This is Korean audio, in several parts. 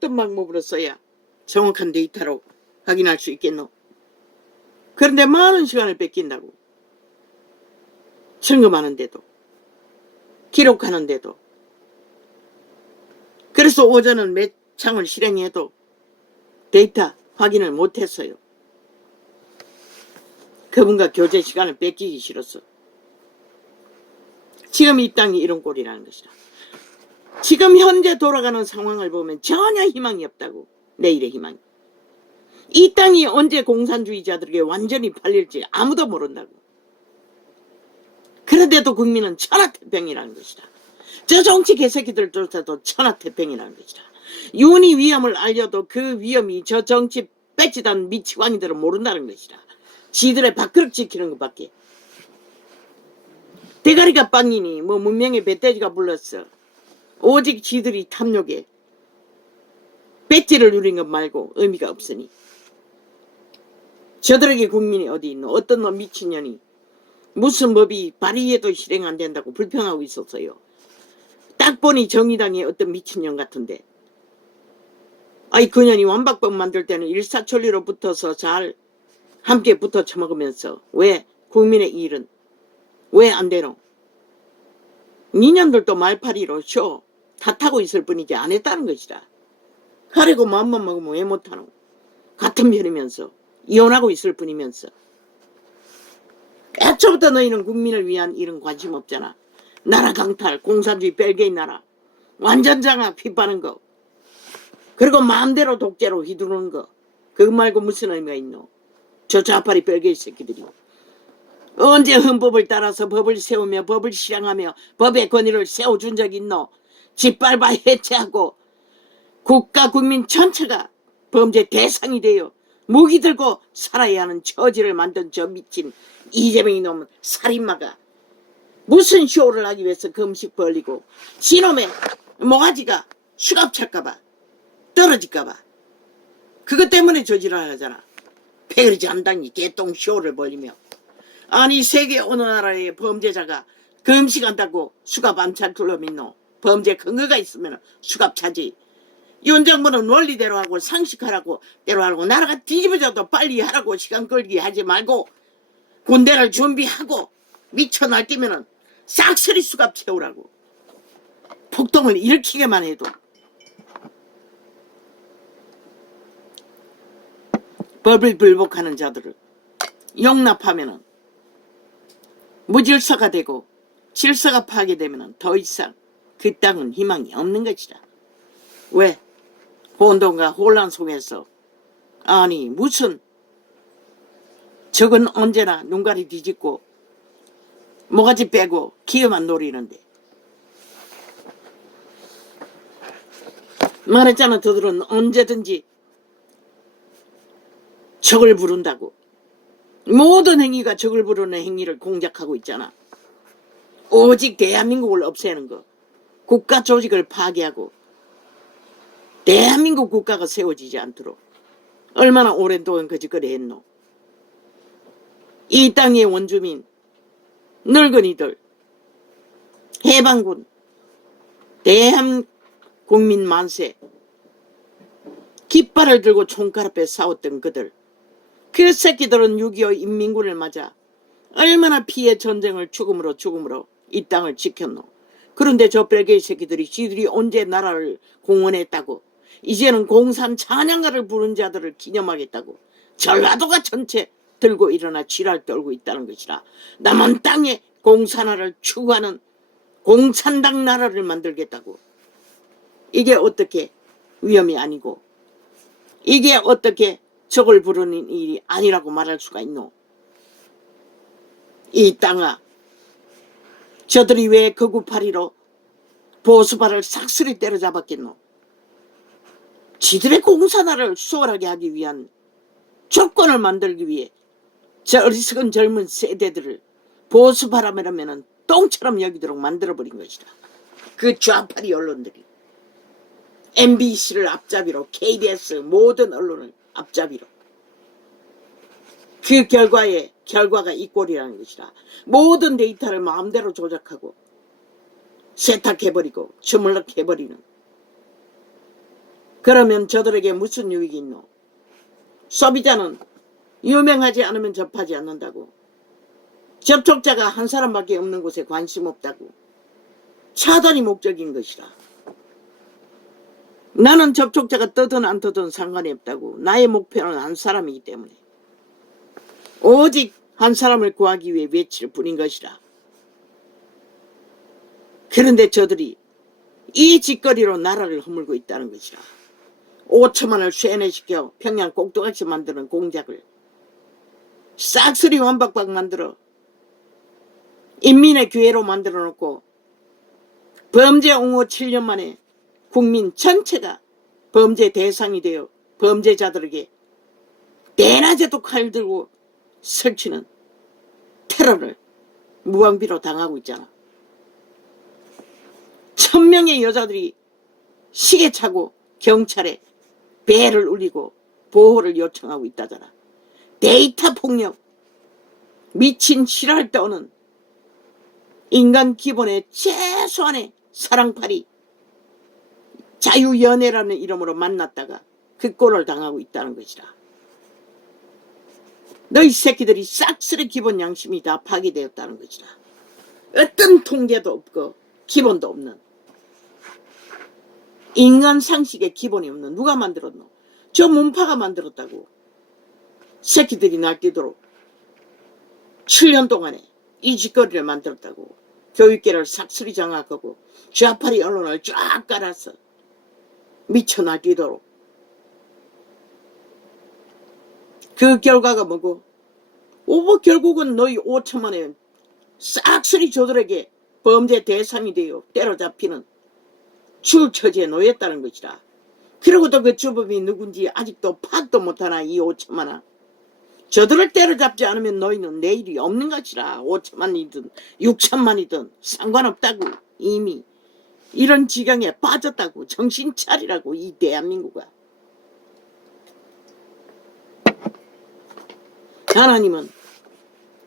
어떤 방법으로 써야 정확한 데이터로 확인할 수 있겠노? 그런데 많은 시간을 뺏긴다고. 점검하는데도, 기록하는데도. 그래서 오전은 몇 창을 실행해도 데이터 확인을 못했어요. 그분과 교제 시간을 뺏기기 싫었어. 지금 이 땅이 이런 꼴이라는 것이다. 지금 현재 돌아가는 상황을 보면 전혀 희망이 없다고. 내일의 희망이. 이 땅이 언제 공산주의자들에게 완전히 팔릴지 아무도 모른다고. 그런데도 국민은 천하태평이라는 것이다. 저 정치 개새끼들조차도 천하태평이라는 것이다. 윤희 위험을 알려도 그 위험이 저 정치 빼치단 미치광이들은 모른다는 것이다. 지들의 밥그릇 지키는 것밖에. 대가리가 빵이니 뭐 문명의 배돼지가 불렀어. 오직 지들이 탐욕에 배지를 누린 것 말고 의미가 없으니. 저들에게 국민이 어디 있노? 어떤 놈 미친년이 무슨 법이 발의해도 실행 안 된다고 불평하고 있었어요. 딱 보니 정의당의 어떤 미친년 같은데. 아이 그년이 완박법 만들 때는 일사천리로 붙어서 잘 함께 붙어 처먹으면서 왜 국민의 일은 왜 안 되노? 니년들도 말파리로 쇼 탓하고 있을 뿐이지 안 했다는 것이다. 하려고 마음만 먹으면 왜 못하노? 같은 편이면서 이혼하고 있을 뿐이면서. 애초부터 너희는 국민을 위한 일은 관심 없잖아. 나라 강탈, 공산주의 벨기에 나라, 완전 장악 핍하는 거, 그리고 마음대로 독재로 휘두르는 거, 그거 말고 무슨 의미가 있노? 저 좌파리 벨기에 새끼들이 언제 헌법을 따라서 법을 세우며 법을 실행하며 법의 권위를 세워준 적이 있노? 짓밟아 해체하고 국가 국민 전체가 범죄 대상이 되어 무기 들고 살아야 하는 처지를 만든 저 미친 이재명이 놈은 살인마가 무슨 쇼를 하기 위해서 금식 벌리고 지놈의 모가지가 수갑 찰까봐 떨어질까봐 그것 때문에 저지랄 하잖아. 패거리지 한당이 개똥 쇼를 벌리며. 아니 세계 어느 나라의 범죄자가 금식한다고 수갑 안 찰 줄로 믿노? 범죄 근거가 있으면 수갑 차지. 윤 정부는 원리대로 하고 상식하라고 대로 하고 나라가 뒤집어져도 빨리 하라고 시간 끌기 하지 말고 군대를 준비하고 미쳐 날뛰면은 싹쓸이 수갑 채우라고. 폭동을 일으키게만 해도. 법을 불복하는 자들을 용납하면은 무질서가 되고 질서가 파괴되면은 더 이상 그 땅은 희망이 없는 것이다. 왜? 혼돈과 혼란 속에서 아니 무슨 적은 언제나 눈가리 뒤집고 모가지 빼고 기어만 노리는데. 말했잖아. 저들은 언제든지 적을 부른다고. 모든 행위가 적을 부르는 행위를 공작하고 있잖아. 오직 대한민국을 없애는 거. 국가 조직을 파괴하고 대한민국 국가가 세워지지 않도록 얼마나 오랜 동안 거짓거리 했노. 이 땅의 원주민, 늙은이들, 해방군, 대한국민 만세, 깃발을 들고 총칼 앞에 싸웠던 그들. 그 새끼들은 6.25 인민군을 맞아 얼마나 피해 전쟁을 죽음으로 이 땅을 지켰노. 그런데 저 벨기에 새끼들이 지들이 언제 나라를 공헌했다고 이제는 공산 찬양가를 부른 자들을 기념하겠다고 전라도가 전체 들고 일어나 지랄 떨고 있다는 것이라. 남한 땅에 공산화를 추구하는 공산당 나라를 만들겠다고. 이게 어떻게 위험이 아니고 이게 어떻게 적을 부르는 일이 아니라고 말할 수가 있노. 이 땅아, 저들이 왜 거구파리로 보수발을 싹쓸이 때려잡았겠노. 지들의 공산화를 수월하게 하기 위한 조건을 만들기 위해 저 어리석은 젊은 세대들을 보수바람이라면 똥처럼 여기도록 만들어버린 것이다. 그 좌파리 언론들이 MBC를 앞잡이로 KBS 모든 언론을 앞잡이로. 그 결과가 이 꼴이라는 것이다. 모든 데이터를 마음대로 조작하고 세탁해버리고 주물럭해버리는 그러면 저들에게 무슨 유익이 있노? 소비자는 유명하지 않으면 접하지 않는다고. 접촉자가 한 사람밖에 없는 곳에 관심 없다고. 차단이 목적인 것이라. 나는 접촉자가 뜨든 안 뜨든 상관이 없다고. 나의 목표는 한 사람이기 때문에. 오직 한 사람을 구하기 위해 외칠 뿐인 것이라. 그런데 저들이 이 짓거리로 나라를 허물고 있다는 것이라. 5천만을 쇠뇌시켜 평양 꼭두각시 만드는 공작을 싹쓸이 완박박 만들어 인민의 기회로 만들어 놓고 범죄 옹호 7년 만에 국민 전체가 범죄 대상이 되어 범죄자들에게 대낮에도 칼 들고 설치는 테러를 무방비로 당하고 있잖아. 1000명의 여자들이 시계 차고 경찰에 배를 울리고 보호를 요청하고 있다잖아. 데이터 폭력, 미친 실화를 떠는 인간 기본의 최소한의 사랑팔이 자유연애라는 이름으로 만났다가 그 꼴을 당하고 있다는 것이라. 너희 새끼들이 싹쓸이 기본 양심이 다 파괴되었다는 것이라. 어떤 통계도 없고 기본도 없는, 인간 상식의 기본이 없는, 누가 만들었노? 저 문파가 만들었다고. 새끼들이 날뛰도록 7년 동안에 이 짓거리를 만들었다고. 교육계를 싹쓸이 장악하고 좌파리 언론을 쫙 깔아서 미쳐 날뛰도록. 그 결과가 뭐고? 결국은 너희 5천만에 싹쓸이 저들에게 범죄 대상이 되어 때려잡히는 줄처지에 놓였다는 것이라. 그러고도 그 주범이 누군지 아직도 파악도 못하나 이 5천만아. 저들을 때려잡지 않으면 너희는 내일이 없는 것이라. 5천만이든 6천만이든 상관없다고. 이미 이런 지경에 빠졌다고. 정신 차리라고 이 대한민국아. 하나님은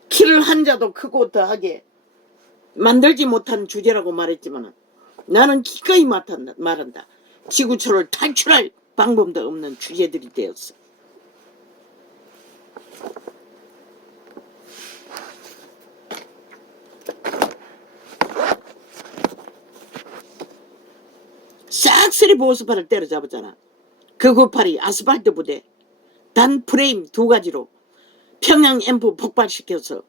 키를 한 자도 크고 더하게 만들지 못한 주제라고 말했지만 나는 기꺼이 말한다. 지구촌을 탈출할 방법도 없는 주제들이 되었어. 싹쓸이 보수파를 때려잡았잖아. 그 98이 아스팔트 부대 단 프레임 2가지로 평양 앰프 폭발시켜서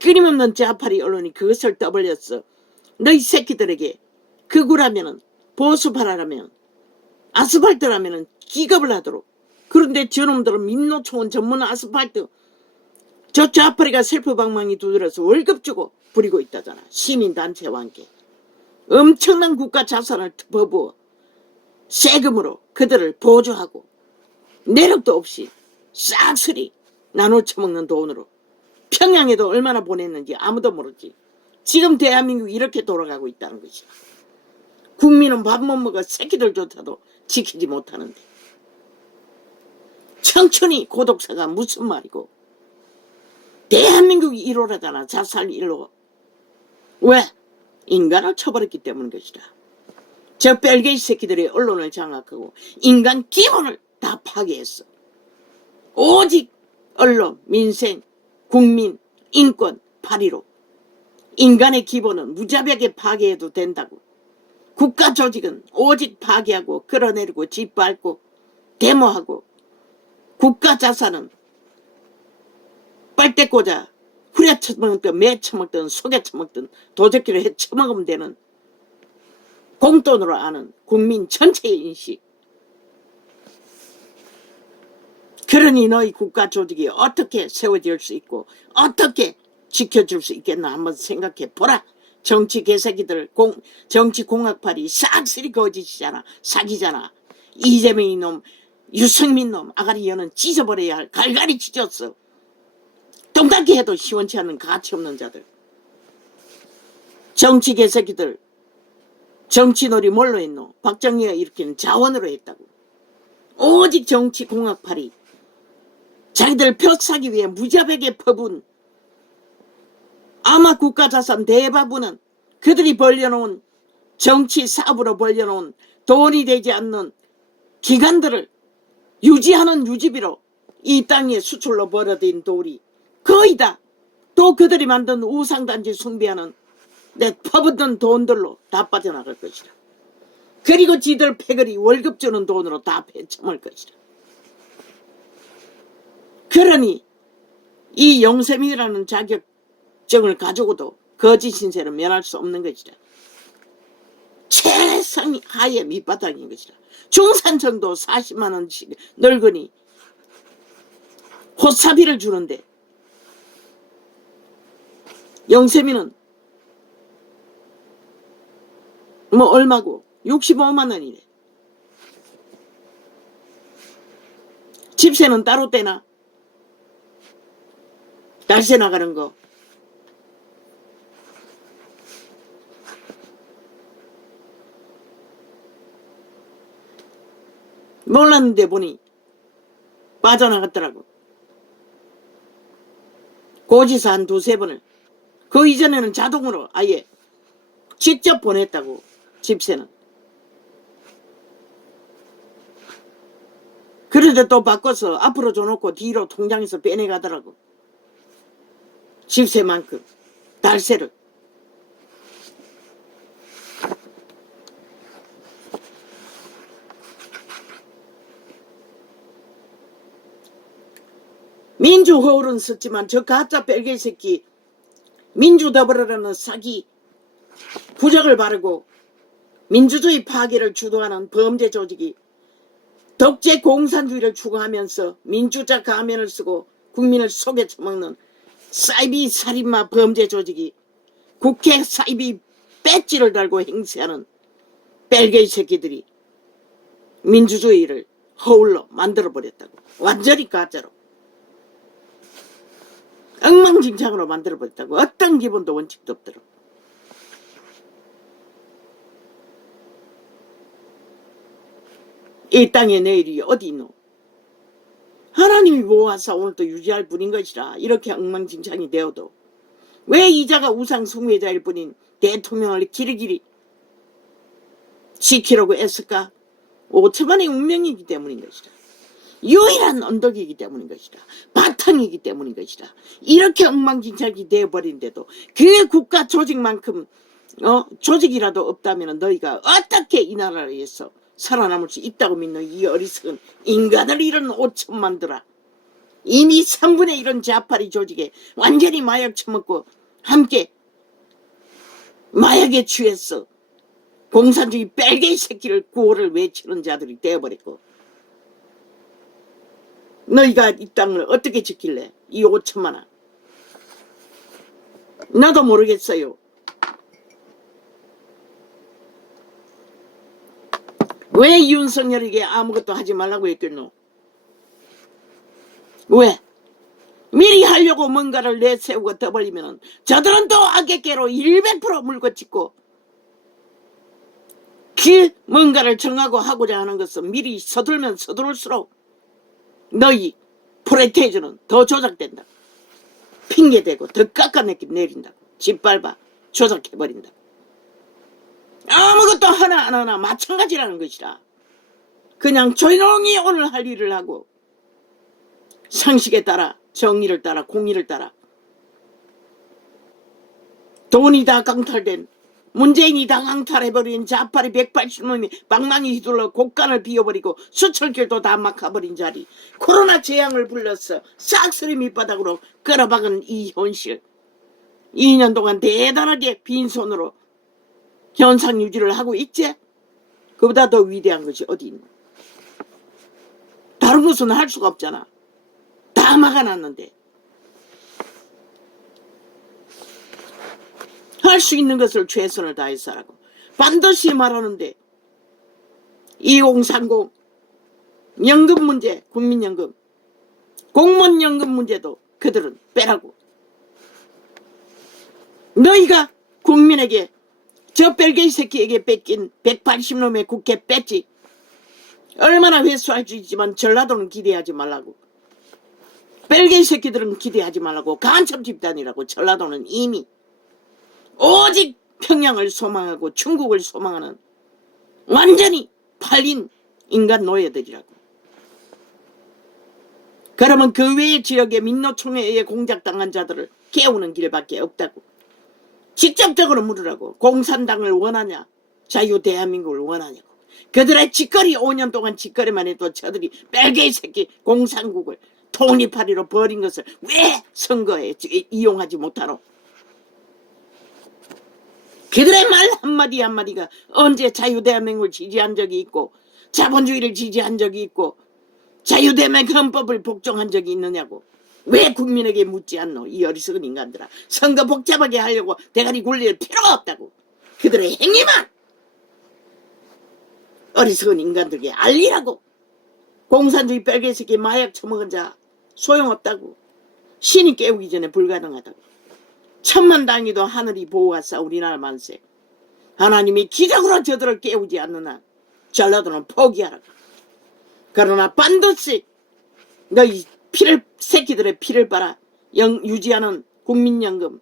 끊임없는 좌파리 언론이 그것을 떠벌렸어. 너희 새끼들에게 극우라면은 보수파라면 아스팔트라면은 기겁을 하도록. 그런데 저놈들은 민노총원 전문 아스팔트 저 좌파리가 셀프 방망이 두드려서 월급 주고 부리고 있다잖아. 시민단체와 함께 엄청난 국가 자산을 퍼부어 세금으로 그들을 보조하고 내력도 없이 싹쓸이 나눠 처먹는 돈으로 평양에도 얼마나 보냈는지 아무도 모르지. 지금 대한민국이 이렇게 돌아가고 있다는 것이야. 국민은 밥 못 먹어 새끼들조차도 지키지 못하는데 청춘이 고독사가 무슨 말이고. 대한민국이 1호라잖아. 자살 1호. 왜? 인간을 쳐버렸기 때문인 것이다. 저 벨게이 새끼들이 언론을 장악하고 인간 기본을 다 파괴했어. 오직 언론, 민생, 국민, 인권, 파리로 인간의 기본은 무자비하게 파괴해도 된다고. 국가 조직은 오직 파괴하고 끌어내리고 짓밟고 데모하고, 국가 자산은 빨대 꽂아 후려쳐먹든 매쳐먹든 속여쳐먹든 도적기를 해쳐먹으면 되는 공돈으로 아는 국민 전체의 인식. 그러니 너희 국가 조직이 어떻게 세워질 수 있고 어떻게 지켜줄 수 있겠나 한번 생각해 보라. 정치 개새끼들, 정치 공학파리 싹쓸이 거짓이잖아. 사기잖아. 이재명이 놈, 유승민 놈, 아가리 여는 찢어버려야 할 갈갈이 찢었어. 동작게 해도 시원치 않는 가치 없는 자들. 정치 개새끼들, 정치놀이 뭘로 했노? 박정희가 일으키는 자원으로 했다고. 오직 정치 공학파리 자기들 표 사기 위해 무자백에 퍼분 아마 국가자산 대부분은 그들이 벌려놓은 정치 사업으로 벌려놓은 돈이 되지 않는 기관들을 유지하는 유지비로 이 땅에 수출로 벌어들인 돌이 거의 다 또 그들이 만든 우상단지 숭배하는 내 퍼붓는 돈들로 다 빠져나갈 것이라. 그리고 지들 패거리 월급 주는 돈으로 다 배참을 것이라. 그러니 이 영세민이라는 자격증을 가지고도 거짓 신세는 면할 수 없는 것이라. 최상하의 밑바닥인 것이라. 중산층도 40만 원씩 늙으니 호사비를 주는데 영세민은 뭐 얼마고 65만 원이래. 집세는 따로 떼나? 날세 나가는 거. 몰랐는데 보니 빠져나갔더라고. 고지서 한 두세 번을. 그 이전에는 자동으로 아예 직접 보냈다고. 집세는. 그런데 또 바꿔서 앞으로 줘놓고 뒤로 통장에서 빼내가더라고. 집세만큼 달세를. 민주 허울은 썼지만 저 가짜 뺄개 새끼 민주더불어라는 사기 부적을 바르고 민주주의 파괴를 주도하는 범죄 조직이 독재 공산주의를 추구하면서 민주자 가면을 쓰고 국민을 속에 처먹는 사이비 살인마 범죄 조직이 국회 사이비 배지를 달고 행세하는 뺄개 새끼들이 민주주의를 허울로 만들어버렸다고. 완전히 가짜로. 엉망진창으로 만들어버렸다고. 어떤 기본도 원칙도 없더라고. 이 땅에 내일이 어디 있노? 하나님이 모아서 오늘도 유지할 뿐인 것이라. 이렇게 엉망진창이 되어도 왜 이자가 우상 숭배자일 뿐인 대통령을 길이길이 지키려고 애쓸까? 5천만의 운명이기 때문인 것이라. 유일한 언덕이기 때문인 것이라. 바탕이기 때문인 것이라. 이렇게 엉망진창이 되어버린데도 그 국가 조직만큼 조직이라도 없다면 너희가 어떻게 이 나라에서 살아남을 수 있다고 믿노? 이 어리석은 인간을 이런 5천만들아. 이미 3분의 1은 자파리 조직에 완전히 마약 처먹고 함께 마약에 취했어. 공산주의 뺄개이 새끼를 구호를 외치는 자들이 되어버렸고, 너희가 이 땅을 어떻게 지킬래? 이 5천만원. 나도 모르겠어요. 왜 윤석열에게 아무것도 하지 말라고 했겠노? 왜? 미리 하려고 뭔가를 내세우고 떠벌리면 저들은 또 악의 깨로 100% 물고치고, 그 뭔가를 정하고 하고자 하는 것은 미리 서둘면 서두를수록 너희 프레테이저는 더 조작된다. 핑계대고 더 깎아내린다고. 짓밟아 조작해버린다고. 아무것도 하나하나 마찬가지라는 것이라. 그냥 조용히 오늘 할 일을 하고 상식에 따라, 정의를 따라, 공의를 따라, 돈이 다 강탈된, 문재인이 다 강탈해버린 자파리 180놈이 망망이 휘둘러 곡간을 비워버리고 수철길도 다 막아버린 자리, 코로나 재앙을 불러서 싹쓸이 밑바닥으로 끌어박은 이 현실. 2년 동안 대단하게 빈손으로 현상 유지를 하고 있지? 그보다 더 위대한 것이 어디 있나? 다른 것은 할 수가 없잖아. 다 막아놨는데. 할 수 있는 것을 최선을 다해서 하라고. 반드시 말하는데 2030 연금 문제, 국민연금, 공무원연금 문제도 그들은 빼라고. 너희가 국민에게, 저 뺄개이 새끼에게 뺏긴 180놈의 국회 뺐지. 얼마나 회수할 수 있지만 전라도는 기대하지 말라고. 뺄개이 새끼들은 기대하지 말라고. 간첩 집단이라고. 전라도는 이미 오직 평양을 소망하고 중국을 소망하는 완전히 팔린 인간 노예들이라고. 그러면 그 외의 지역의 민노총에 의해 공작당한 자들을 깨우는 길밖에 없다고. 직접적으로 물으라고. 공산당을 원하냐? 자유 대한민국을 원하냐고. 그들의 짓거리 5년 동안 짓거리만 해도 저들이 빨개이 새끼 공산국을 독립하리로 버린 것을 왜 선거에 이용하지 못하노? 그들의 말 한마디 한마디가 언제 자유대한민국을 지지한 적이 있고 자본주의를 지지한 적이 있고 자유대한민국 헌법을 복종한 적이 있느냐고. 왜 국민에게 묻지 않노? 이 어리석은 인간들아. 선거 복잡하게 하려고 대가리 굴릴 필요가 없다고. 그들의 행위만 어리석은 인간들에게 알리라고. 공산주의 빨개 새끼 마약 처먹은 자 소용없다고. 신이 깨우기 전에 불가능하다고. 천만당이도 하늘이 보호하사 우리나라 만세. 하나님이 기적으로 저들을 깨우지 않는 한 전라도는 포기하라고. 그러나 반드시 너희 새끼들의 피를 빨아 유지하는 국민연금,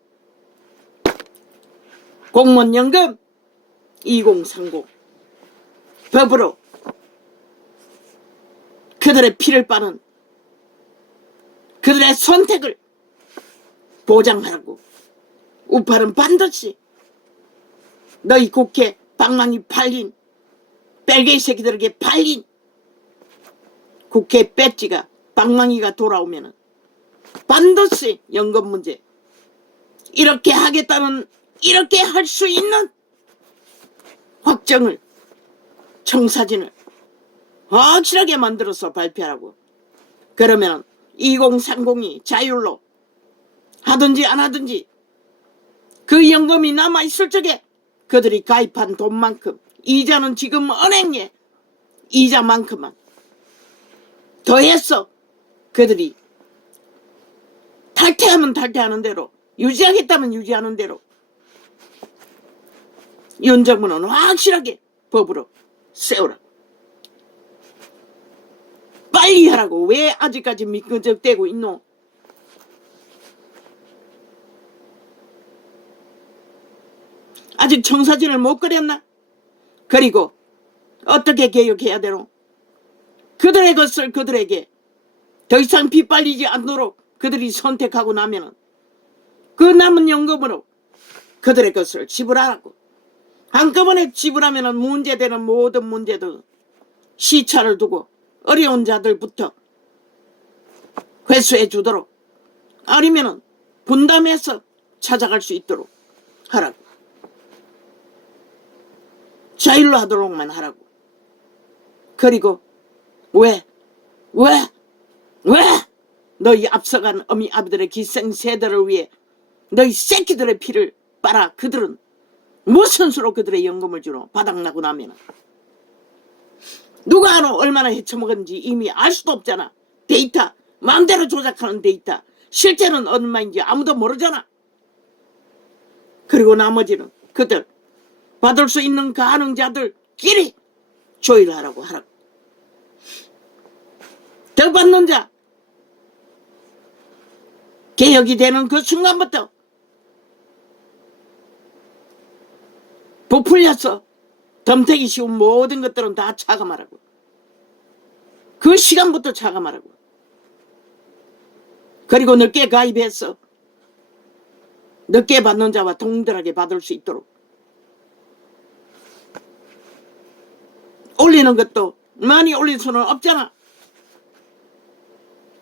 공무원연금 2030 법으로 그들의 피를 빠는 그들의 선택을 보장하라고. 우파는 반드시 너희 국회 방망이 팔린 빨갱이 새끼들에게 팔린 국회 배지가 방망이가 돌아오면은 반드시 연금 문제 이렇게 하겠다는, 이렇게 할 수 있는 확정을, 청사진을 확실하게 만들어서 발표하라고. 그러면 2030이 자율로 하든지 안 하든지 그 연금이 남아있을 적에 그들이 가입한 돈만큼, 이자는 지금 은행에 이자만큼만 더해서 그들이 탈퇴하면 탈퇴하는 대로, 유지하겠다면 유지하는 대로 윤 정부는 확실하게 법으로 세우라고. 빨리 하라고. 왜 아직까지 미끄적대고 있노? 아직 청사진을 못 그렸나? 그리고 어떻게 개혁해야 되노? 그들의 것을 그들에게 더 이상 빗발리지 않도록 그들이 선택하고 나면은 그 남은 연금으로 그들의 것을 지불하라고. 한꺼번에 지불하면은 문제되는 모든 문제도 시차를 두고 어려운 자들부터 회수해 주도록, 아니면은 분담해서 찾아갈 수 있도록 하라고. 자율로 하도록만 하라고. 그리고 왜 너희 앞서간 어미 아비들의 기생세대를 위해 너희 새끼들의 피를 빨아 그들은 무슨 수로 그들의 연금을 주노? 바닥나고 나면은 누가 아노? 얼마나 헤쳐먹었는지 이미 알 수도 없잖아. 데이터 마음대로 조작하는 데이터 실제는 얼마인지 아무도 모르잖아. 그리고 나머지는 그들 받을 수 있는 가능자들끼리 조율하라고 하라고. 더 받는 자 개혁이 되는 그 순간부터 부풀려서 덤태기 쉬운 모든 것들은 다 차감하라고. 그 시간부터 차감하라고. 그리고 늦게 가입해서 늦게 받는 자와 동일하게 받을 수 있도록 올리는 것도 많이 올릴 수는 없잖아.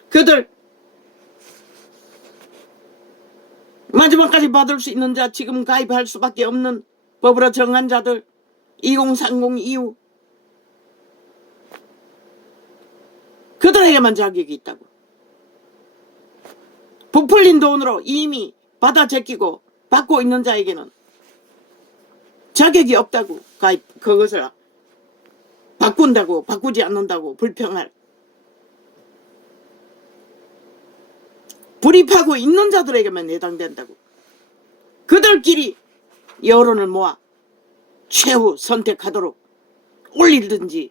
그들 마지막까지 받을 수 있는 자, 지금 가입할 수밖에 없는 법으로 정한 자들 2030 이후 그들에게만 자격이 있다고. 부풀린 돈으로 이미 받아 제끼고 받고 있는 자에게는 자격이 없다고. 가입 그것을 바꾼다고 바꾸지 않는다고 불평할, 불입하고 있는 자들에게만 해당된다고. 그들끼리 여론을 모아 최후 선택하도록 올리든지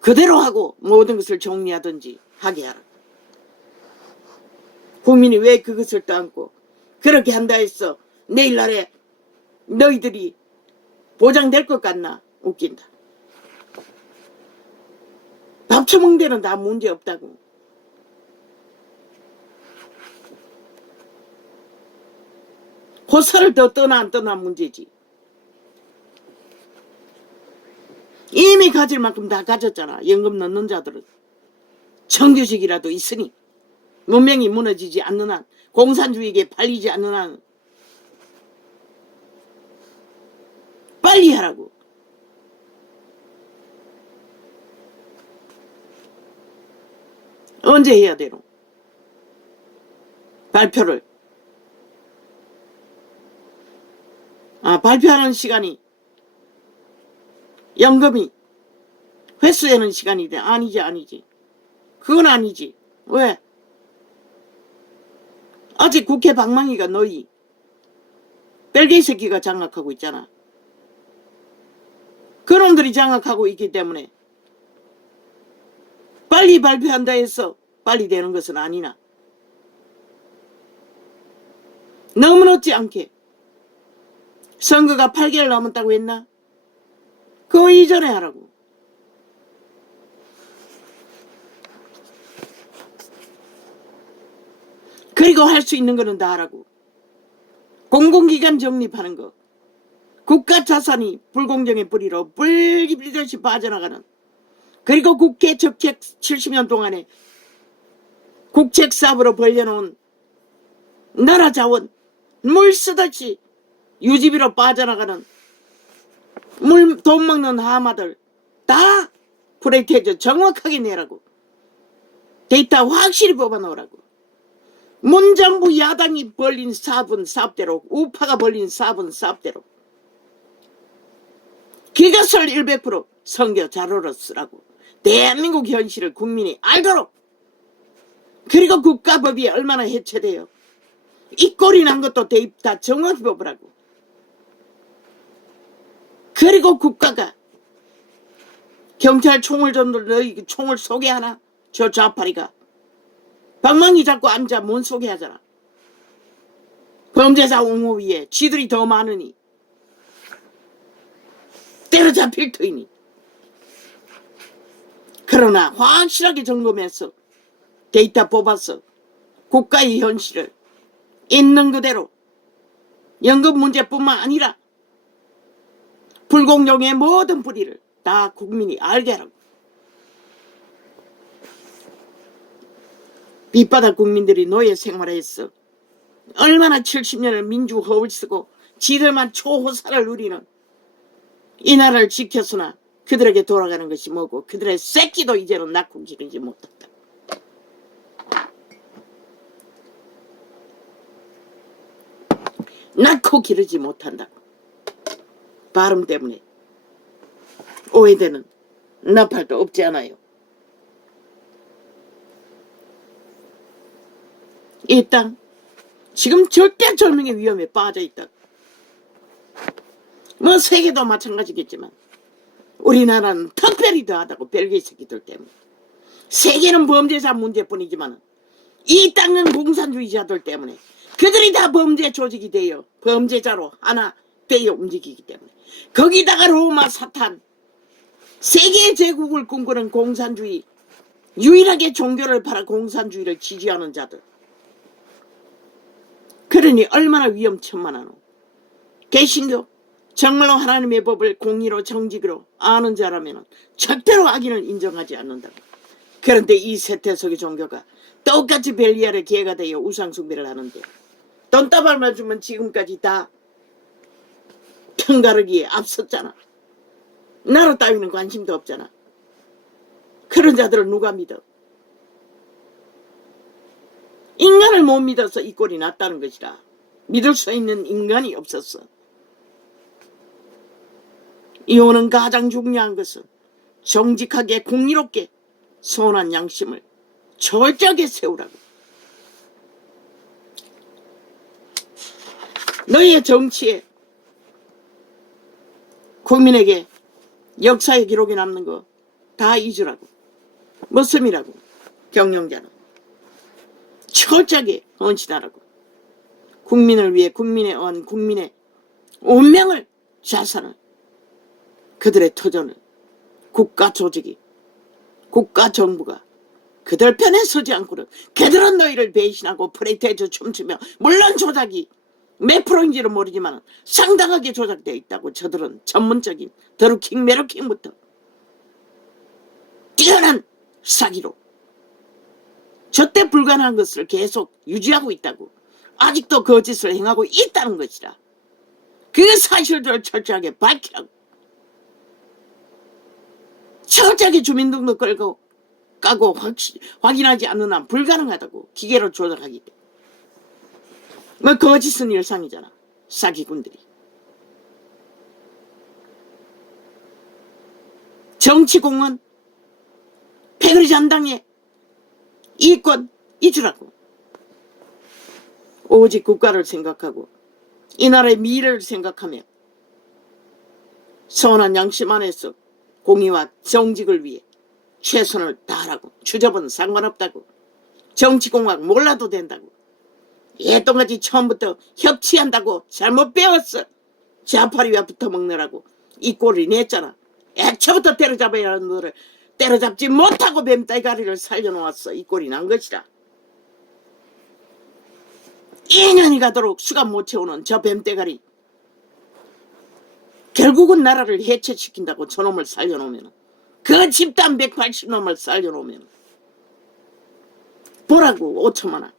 그대로 하고 모든 것을 정리하든지 하게 하라. 국민이 왜 그것을 떠안고 그렇게 한다 해서 내일날에 너희들이 보장될 것 같나? 웃긴다. 밥 처먹는 데는 다 문제 없다고. 호사를 더 떠나 안 떠나 문제지. 이미 가질 만큼 다 가졌잖아. 연금 넣는 자들은. 정규직이라도 있으니 문명이 무너지지 않는 한, 공산주의에 팔리지 않는 한 빨리 하라고. 언제 해야 되노? 발표를. 발표하는 시간이 연금이 회수되는 시간이 돼. 아니지. 그건 아니지. 왜? 아직 국회 방망이가 너희 뺄개이 새끼가 장악하고 있잖아. 그놈들이 장악하고 있기 때문에 빨리 발표한다 해서 빨리 되는 것은 아니나, 너무 늦지 않게. 선거가 8개월 남았다고 했나? 그 이전에 하라고. 그리고 할 수 있는 거는 다 하라고. 공공기관 정립하는 거, 국가 자산이 불공정의 뿌리로 불기비듯이 빠져나가는, 그리고 국회 적책 70년 동안에 국책 사업으로 벌려놓은 나라 자원 물 쓰듯이 유지비로 빠져나가는 돈 먹는 하마들 다 프레이테이저 정확하게 내라고. 데이터 확실히 뽑아놓으라고. 문정부 야당이 벌린 사업은 사업대로, 우파가 벌린 사업은 사업대로 기가설 100% 선거 자료로 쓰라고. 대한민국 현실을 국민이 알도록. 그리고 국가법이 얼마나 해체돼요. 이 꼴이 난 것도 데이터 정확히 뽑으라고. 그리고 국가가 경찰 총을 줬는데 너희 총을 소개하나? 저 좌파리가 방망이 잡고 앉아 뭔 소개하잖아. 범죄자 옹호 위에 쥐들이 더 많으니 때려잡힐 터이니. 그러나 확실하게 점검해서 데이터 뽑아서 국가의 현실을 있는 그대로, 연금 문제뿐만 아니라 불공정의 모든 뿌리를 다 국민이 알게 하라고. 밑바닥 국민들이 노예 생활했어. 얼마나 70년을 민주 허울 쓰고 지들만 초호사를 누리는 이 나라를 지켰으나 그들에게 돌아가는 것이 뭐고, 그들의 새끼도 이제는 낳고 기르지 못한다. 낳고 기르지 못한다고. 발음 때문에 오해되는 나팔도 없지 않아요. 이 땅 지금 절대절명의 위험에 빠져있다. 뭐 세계도 마찬가지겠지만 우리나라는 특별히 더하다고. 벨기에 새끼들 때문에. 세계는 범죄자 문제뿐이지만 이 땅은 공산주의자들 때문에 그들이 다 범죄 조직이 되어 범죄자로 하나 되어 움직이기 때문에, 거기다가 로마 사탄, 세계 제국을 꿈꾸는 공산주의, 유일하게 종교를 팔아 공산주의를 지지하는 자들. 그러니 얼마나 위험천만하노. 개신교 정말로 하나님의 법을 공의로 정직으로 아는 자라면 절대로 악인을 인정하지 않는다고. 그런데 이 세태속의 종교가 똑같이 벨리알의 개가 되어 우상숭배를 하는데, 돈다발만 주면 지금까지 다 편가르기에 앞섰잖아. 나라 따위는 관심도 없잖아. 그런 자들을 누가 믿어? 인간을 못 믿어서 이 꼴이 났다는 것이라. 믿을 수 있는 인간이 없었어. 이혼은 가장 중요한 것은 정직하게 공의롭게 선한 양심을 철저하게 세우라고. 너희의 정치에 국민에게 역사의 기록이 남는 거 다 잊으라고. 무슨이라고. 경영자는 철저하게 헌신하라고. 국민을 위해 국민의 언, 국민의 운명을, 자산을, 그들의 터전을 국가 조직이 국가 정부가 그들 편에 서지 않고는 그들은 너희를 배신하고 프레이트에서 춤추며 물론 조작이 몇 프로인지는 모르지만 상당하게 조작되어 있다고 저들은 전문적인 드루킹 메루킹부터 뛰어난 사기로 저때 불가능한 것을 계속 유지하고 있다고 아직도 거짓을 행하고 있다는 것이라. 그 사실들을 철저하게 밝히라고. 철저하게 주민등록 까고 확인하지 않는 한 불가능하다고. 기계로 조작하기 때문에. 뭐 거짓은 일상이잖아. 사기꾼들이. 정치공은 패거리 잔당의 이권 잊으라고. 오직 국가를 생각하고 이 나라의 미래를 생각하며 선한 양심 안에서 공의와 정직을 위해 최선을 다하라고. 주접은 상관없다고. 정치공학 몰라도 된다고. 예똥같이 처음부터 협치한다고 잘못 배웠어. 자파리와 붙어먹느라고 이 꼴이 냈잖아. 애초부터 때려잡아야 하는 너를 때려잡지 못하고 뱀따이가리를 살려놓았어. 이 꼴이 난 것이라. 2년이 가도록 수갑 못 채우는 저 뱀떼가리. 결국은 나라를 해체시킨다고 저놈을 살려놓으면, 그 집단 180놈을 살려놓으면 보라고. 5천만원.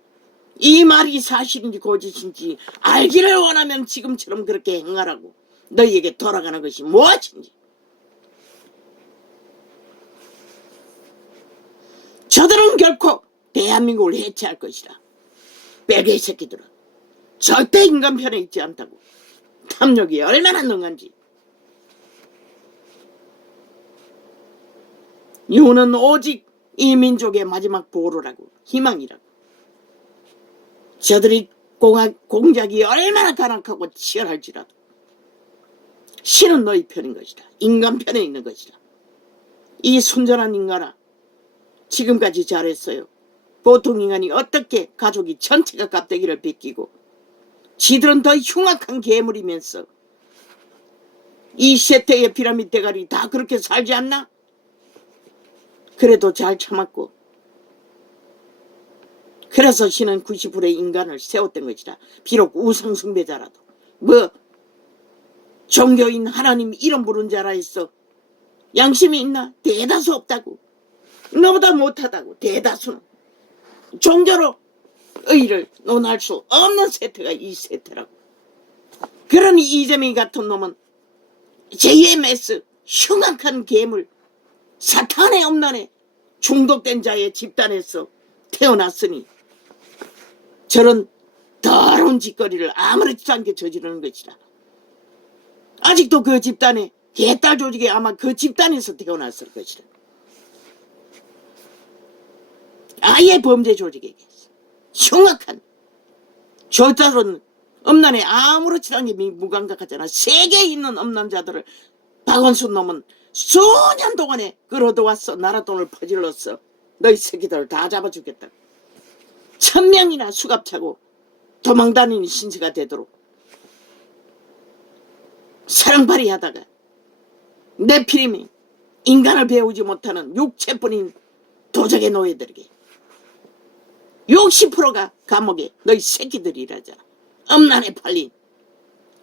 이 말이 사실인지 거짓인지 알기를 원하면 지금처럼 그렇게 행하라고. 너희에게 돌아가는 것이 무엇인지. 저들은 결코 대한민국을 해체할 것이라. 빼개 새끼들은 절대 인간 편에 있지 않다고. 탐욕이 얼마나 능한지. 이유는 오직 이 민족의 마지막 보루라고. 희망이라고. 저들이 공작이 얼마나 간악하고 치열할지라도 신은 너희 편인 것이다. 인간 편에 있는 것이다. 이 순전한 인간아, 지금까지 잘했어요. 보통 인간이 어떻게 가족이 전체가 깝대기를 뺏기고 지들은 더 흉악한 괴물이면서 이 세태의 피라미드 대가리 다 그렇게 살지 않나? 그래도 잘 참았고, 그래서 신은 90%의 인간을 세웠던 것이다. 비록 우상숭배자라도. 뭐 종교인 하나님 이름 부른 자라 했어. 양심이 있나? 대다수 없다고. 너보다 못하다고. 대다수는. 종교로 의를 논할 수 없는 세태가 이 세태라고. 그러니 이재명이 같은 놈은 JMS 흉악한 괴물, 사탄의 엄난에 중독된 자의 집단에서 태어났으니 저런 더러운 짓거리를 아무렇지도 않게 저지르는 것이다. 아직도 그 집단의 개딸 조직이 아마 그 집단에서 태어났을 것이다. 아예 범죄 조직에게 흉악한 저자들은 엄난에 아무렇지도 않게 무감각하잖아. 세계에 있는 엄난자들을 박원순 놈은 수년 동안에 끌어들여왔어. 나라 돈을 퍼질렀어. 너희 새끼들을 다 잡아주겠다. 1000명이나 수갑차고 도망다니는 신세가 되도록 사랑팔이 하다가 내피림이 인간을 배우지 못하는 육체뿐인 도적의 노예들에게 60%가 감옥에 너희 새끼들이라잖아. 엄난에 팔린.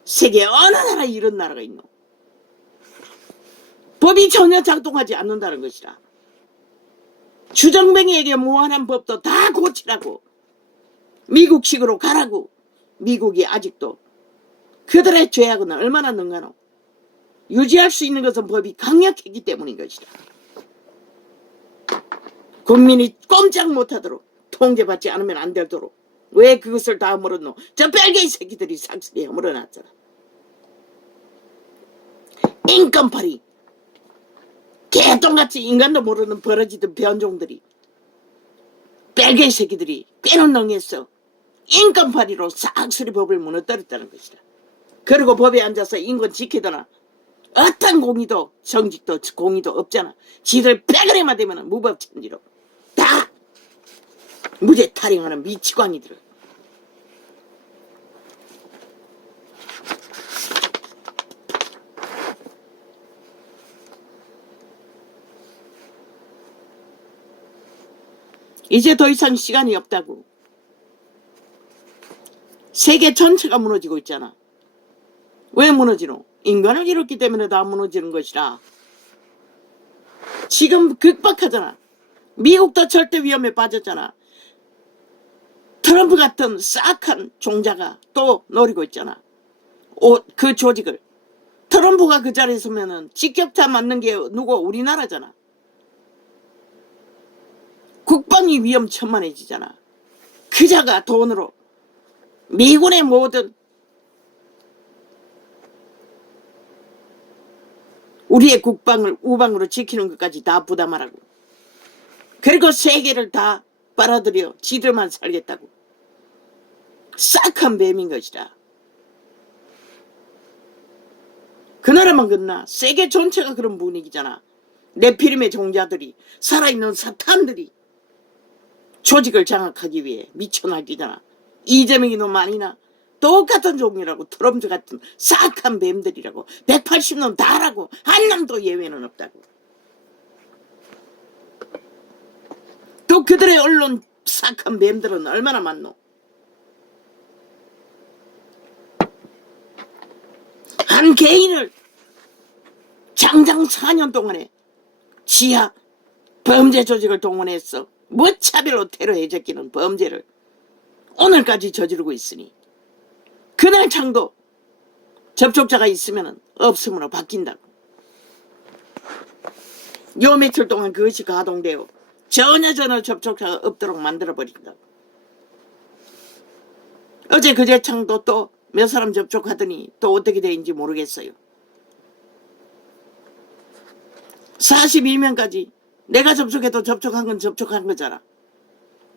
세계 어느 나라에 이런 나라가 있노? 법이 전혀 작동하지 않는다는 것이라. 주정뱅이에게 무한한 법도 다 고치라고. 미국식으로 가라고. 미국이 아직도 그들의 죄악은 얼마나 능하노? 유지할 수 있는 것은 법이 강력했기 때문인 것이다. 국민이 꼼짝 못하도록 통제받지 않으면 안 되도록 왜 그것을 다 물었노? 저 빨갱이 새끼들이 삭스게 물어놨잖아. 인건팔이 개똥같이 인간도 모르는 버러지던 변종들이 빨갱이 새끼들이 꽤는 능했어. 인건팔이로 싹쓸이 법을 무너뜨렸다는 것이다. 그리고 법에 앉아서 인권 지키더나 어떤 공의도 정직도 공의도 없잖아. 지들 패거리만 되면 무법천지로 다 무죄 타령하는 미치광이들. 이제 더 이상 시간이 없다고. 세계 전체가 무너지고 있잖아. 왜 무너지노? 인간을 잃었기 때문에 다 무너지는 것이라. 지금 극박하잖아. 미국도 절대 위험에 빠졌잖아. 트럼프 같은 싹한 종자가 또 노리고 있잖아. 그 조직을. 트럼프가 그 자리에 서면은 직격탄 맞는 게 누구? 우리나라잖아. 국방이 위험천만해지잖아. 그자가 돈으로 미군의 모든 우리의 국방을 우방으로 지키는 것까지 다 부담하라고. 그리고 세계를 다 빨아들여 지들만 살겠다고. 싹한 뱀인 것이다. 그 나라만 그러나 세계 전체가 그런 분위기잖아. 네피림의 종자들이, 살아있는 사탄들이 조직을 장악하기 위해 미쳐날뛰잖아. 이재명이 놈 아니나 똑같은 종이라고. 트럼프 같은 싹한 뱀들이라고. 180놈 다라고. 한 놈도 예외는 없다고. 또 그들의 언론 싹한 뱀들은 얼마나 많노. 한 개인을 장장 4년 동안에 지하 범죄 조직을 동원해서 무차별로 테러에 적기는 범죄를 오늘까지 저지르고 있으니 그날 창도 접촉자가 있으면 없음으로 바뀐다고. 요 며칠 동안 그것이 가동되어 전혀 접촉자가 없도록 만들어버린다고. 어제 그제 창도 또 몇 사람 접촉하더니 또 어떻게 되는지 모르겠어요. 42명까지 내가 접촉해도 접촉한 건 접촉한 거잖아.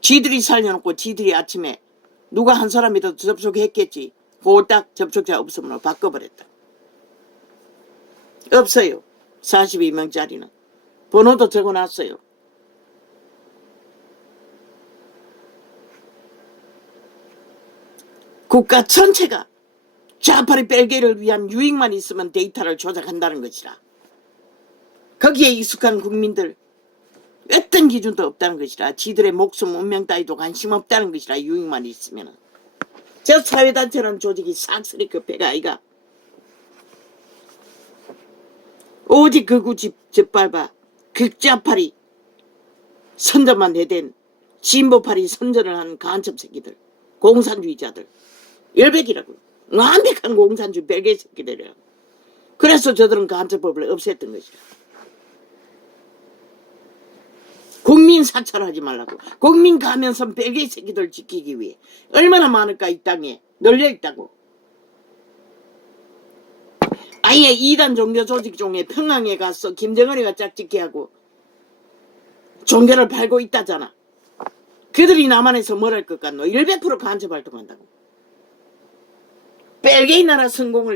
지들이 살려놓고 지들이 아침에 누가 한 사람이라도 접촉했겠지. 홀딱 접촉자 없으면 바꿔버렸다. 없어요. 42명짜리는. 번호도 적어놨어요. 국가 전체가 좌파리 벨기에를 위한 유익만 있으면 데이터를 조작한다는 것이라. 거기에 익숙한 국민들 어떤 기준도 없다는 것이라. 지들의 목숨 운명 따위도 관심 없다는 것이라. 유익만 있으면. 저 사회단체라는 조직이 싹쓸이 급해가 아이가. 오직 극우 짓밟아 극좌파리 선전만 해댄 진보파리 선전을 하는 간첩 새끼들, 공산주의자들, 열백이라고. 완벽한 공산주의 벨기에 새끼들이라고. 그래서 저들은 간첩법을 없앴던 것이라. 국민 사찰하지 말라고. 국민 가면서 벨기에 새끼들 지키기 위해 얼마나 많을까. 이 땅에 널려있다고. 아예 2단 종교 조직 중에 평양에 가서 김정은이가 짝짓기 하고 종교를 팔고 있다잖아. 그들이 남한에서 뭘 할 것 같노. 100% 간첩 활동한다고. 벨기에 나라 성공을